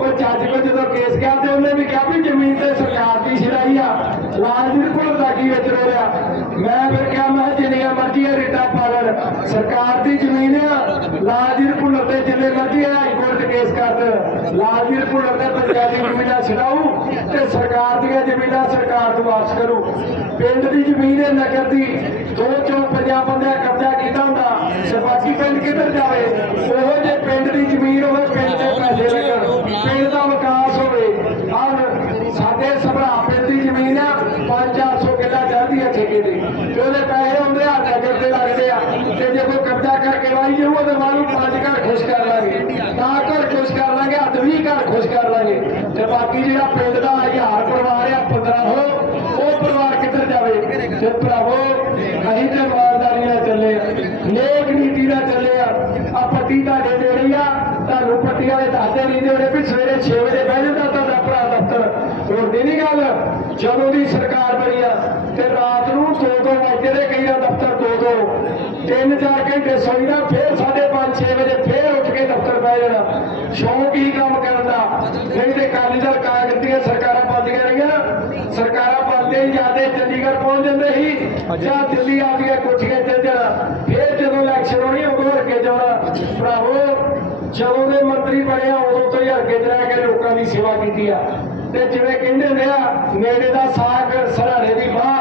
ਉਹ ਜੱਜ ਕੋ ਜਦੋਂ ਕੇਸ ਗਿਆ ਤੇ ਉਹਨੇ ਵੀ ਕਿਹਾ ਵੀ ਜ਼ਮੀਨ ਤੇ ਸਰਕਾਰ ਦੀ ਛਡਾਈ ਆ। ਲਾਲਜੀਤ ਭੁੱਲਰ ਦਾ ਕੀ ਵਿੱਚ ਰਿਹਾ? ਮੈਂ ਫਿਰ ਕਿਹਾ, ਮੈਂ ਕਿਹਾ, ਜਿੰਨੀਆਂ ਮਰਜ਼ੀ ਇਹ ਰਿਟਾਂ ਪਾ ਲੈਣ ਸਰਕਾਰ ਦੀ ਜ਼ਮੀਨ ਆ ਲਾਲਜੀਤ ਭੁੱਲਰ ਜਿੰਨੇ ਮਰਜ਼ੀ ਹਾਈ 'ਚ ਕੇਸ ਕਰ ਦੇਣ ਲਾਲਜੀਤ ਪੰਚਾਇਤੀ ਜ਼ਮੀਨਾਂ ਛਡਾਊ ਤੇ ਸਰਕਾਰ ਦੀਆਂ ਜ਼ਮੀਨਾਂ ਸਰਕਾਰ ਨੂੰ ਵਾਪਸ ਕਰੂ। ਪਿੰਡ ਦੀ ਜ਼ਮੀਨ ਹੈ ਨਗਰ ਦੀ ਦੋ ਚੋਂ ਪੰਜਾਂ ਬੰਦਿਆਂ ਕਬਜ਼ਾ ਕੀਤਾ ਹੁੰਦਾ। ਸਰਪੰਚੀ ਪਿੰਡ ਕਿੱਧਰ ਜਾਵੇ? ਉਹੋ ਜੇ ਪਿੰਡ ਦੀ ਜ਼ਮੀਨ ਹੋਵੇ ਪਿੰਡ ਦੇ ਪੈਸੇ ਲੱਗਣ। ਪਿੰਡ ਦਾ ਵਿਕਾਸ ਹੋਵੇ। ਆਹ ਸਾਡੇ ਸਭਰਾ ਪਿੰਡ ਦੀ ਜ਼ਮੀਨ ਆ 5-400 ਕਿੱਲਾ ਚੜਦੀ ਹੈ ਠੇਕੇ ਤੇ ਤੇ ਉਹਦੇ ਪੈਸੇ ਹੁੰਦੇ ਆ ਨਗਰ ਦੇ ਲੱਗਦੇ ਆ ਤੇ ਜੇ ਕੋਈ ਕਬਜ਼ਾ ਕਰਕੇ ਵਾਈ ਜੇ ਉਹਦੇ ਮਾਰੂ ਪੰਜ ਘਰ ਖੁਸ਼ ਕਰ ਲਾਂਗੇ ਤਾਂ ਘਰ ਖੁਸ਼ ਕਰ ਲਾਂਗੇ ਹੱਦ 20 ਘਰ ਖੁਸ਼ ਕਰ ਲਾਂਗੇ ਤੇ ਬਾਕੀ ਜਿਹੜਾ ਪਿੰਡ ਦਾ ਹਜ਼ਾਰ ਪਰਿਵਾਰ ਆ 15 ਹੋ, ਉਹ ਪਰਿਵਾਰ ਕਿੱਧਰ ਜਾਵੇ? ਤੇ ਭਰਾਵੋ, ਅਸੀਂ ਤੇ ਇਮਾਨਦਾਰੀ ਨਾਲ ਚੱਲੇ ਆ। ਨੇਕ ਨੀਤੀ ਨਾਲ ਚੱਲੇ ਆ। ਆ ਪੱਟੀ ਤੁਹਾਡੇ ਦੇ ਆ, ਤੁਹਾਨੂੰ ਪੱਟੀ ਵਾਲੇ ਦੱਸਦੇ ਨਹੀਂ ਦੇ ਰਹੇ ਵੀ ਸਵੇਰੇ 6 ਵਜੇ ਬਹਿ ਜਾਂਦਾ ਤੁਹਾਡਾ ਭਰਾ ਦਫ਼ਤਰ। ਹੋਰ ਨਹੀਂ ਗੱਲ, ਜਦੋਂ ਦੀ ਸਰਕਾਰ ਬਣੀ ਆ, ਤੇ ਰਾਤ ਨੂੰ 2-2 ਵਜੇ ਦੇ ਕਈ ਦਾ ਦਫ਼ਤਰ 2-2 ਤਿੰਨ ਚਾਰ ਘੰਟੇ ਸੌਂਦਾ ਫੇਰ 5:30 6 ਵਜੇ ਫੇਰ ਉੱਠ ਕੇ ਦਫ਼ਤਰ ਬਹਿ ਜਾਣਾ ਸ਼ੌਂਕ ਹੀ ਕੰਮ ਕਰਨ ਦਾ ਨਹੀਂ ਤੇ ਕਾਲੀ ਦਲ ਕਾਂਗਰਸ ਦੀਆਂ ਸਰਕਾਰਾਂ ਪਾਉਂਦੀਆਂ ਰਹੀਆਂ ਸਰਕਾਰਾਂ ਪਾਉਂਦੇ ਹੀ ਜਾਂਦੇ ਜਾਂਦੇ ਸੀ ਜਾਂ ਦਿੱਲੀ ਆ ਕੇ ਕੋਠੀਆਂ ਚੱਲ ਜਾਣਾ ਫੇਰ ਜਦੋਂ ਇਲੈਕਸ਼ਨ ਹੋਣੀ ਉਦੋਂ ਅੱਗੇ ਜਾਣਾ। ਭਰਾਵੋ ਜਦੋਂ ਦੇ ਮੰਤਰੀ ਬਣਿਆ ਉਦੋਂ ਤੋਂ ਹੀ ਅੱਗੇ ਜਾ ਕੇ ਲੋਕਾਂ ਦੀ ਸੇਵਾ ਕੀਤੀ ਆ। ਤੇ ਜਿਵੇਂ ਕਹਿੰਦੇ ਹੁੰਦੇ ਆ ਨੇੜੇ ਦਾ ਸਾਗ ਸਰਾਣੇ ਦੀ ਬਾਹ।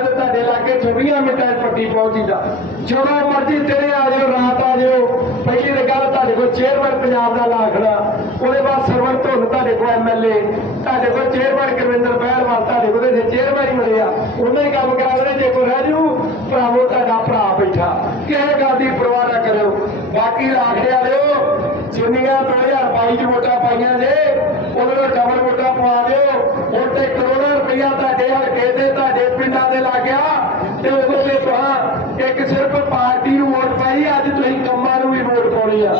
ਉਹ ਭਰਾਵੋ ਤੁਹਾਡੇ ਲਾਗੇ 24 ਮਿੰਟਾਂ 'ਚ ਪੱਟੀ ਪਹੁੰਚੀਦਾ ਜਦੋਂ ਮਰਜ਼ੀ ਤੇਰੇ ਆ ਜਾਓ, ਰਾਤ ਆ ਜਾਓ। ਪਹਿਲੀ ਤਾਂ ਗੱਲ ਤੁਹਾਡੇ ਕੋਲ ਚੇਅਰਮੈਨ ਪੰਜਾਬ ਦਾ ਲਾਖੜਾ ਉਹਦੇ ਬਾਅਦ ਸਰਵਰ ਧੁੰਨ ਤੁਹਾਡੇ ਕੋਲ ਐਮਐਲਏ ਤੁਹਾਡੇ ਕੋਲ ਚੇਅਰਮੈਨ ਗੁਰਵਿੰਦਰ ਬਹਿਲਵਾਲ ਤੁਹਾਡੇ ਕੋਲ ਤੇ ਚੇਅਰਮੈਨ ਹੀ ਮਿਲਿਆ ਉਹਨਾਂ ਹੀ ਕੰਮ ਕਰਾ ਦੇਣੇ ਜੇ ਕੋਈ ਰਹਿ ਜੂ, ਭਰਾਵੋ, ਤੁਹਾਡਾ ਭਰਾ ਬੈਠਾ। ਕਿਸੇ ਗੱਲ ਦੀ ਪਰਵਾਹ ਨਾ ਕਰਿਓ। ਬਾਕੀ ਲਾਖੜੇ ਵਾਲਿਓ, ਜਿੰਨੀਆਂ 2022 ਚ ਵੋਟਾਂ ਪਾਈਆਂ ਜੇ ਉਹਨਾਂ ਨੂੰ ਡਬਲ ਪਵਾ ਦਿਓ। ਹੁਣ ਤੇ ਕਰੋੜਾਂ ਰੁਪਈਆ ਤੁਹਾਡੇ ਹਲਕੇ ਦੇ ਤੁਹਾਡੇ ਪਿੰਡਾਂ ਦੇ ਲੱਗ ਗਿਆ। ਤੇ ਉਦੋਂ ਲਈ ਤੁਹਾਂ ਇੱਕ ਸਿਰਫ ਪਾਰਟੀ ਨੂੰ ਵੋਟ ਪਾਈ, ਅੱਜ ਤੁਸੀਂ ਕੰਮਾਂ ਨੂੰ ਵੀ ਵੋਟ ਪਾਉਣੀ ਆ।